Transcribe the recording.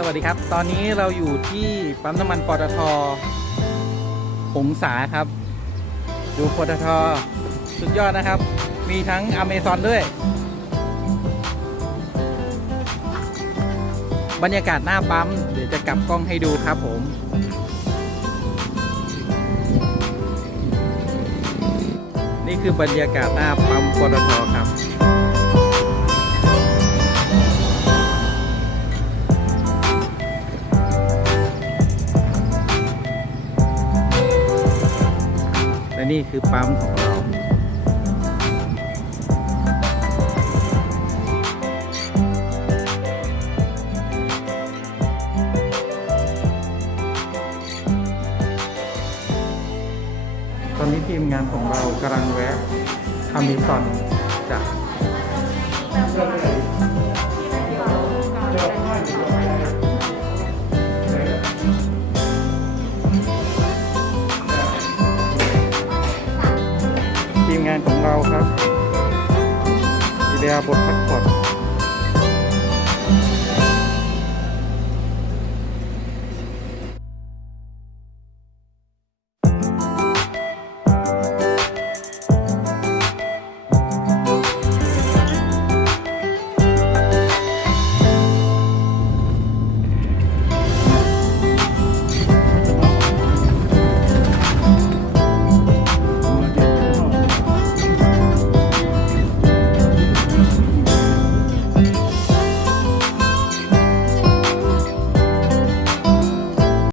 สวัสดีครับ ตอนนี้เราอยู่ที่ปั๊มน้ำมันปตทหงสาครับ ดูปตทสุดยอดนะครับ มีทั้งอเมซอนด้วย บรรยากาศหน้าปั๊ม เดี๋ยวจะกลับกล้องให้ดูครับผมนี่คือบรรยากาศหน้าปั๊มปตทครับ นี่คือปั๊มของเราตอนนี้ทีมงานของเรากำลังแวะอเมซอน ทีมงานของเราครับอีเดียบทพักผ่อน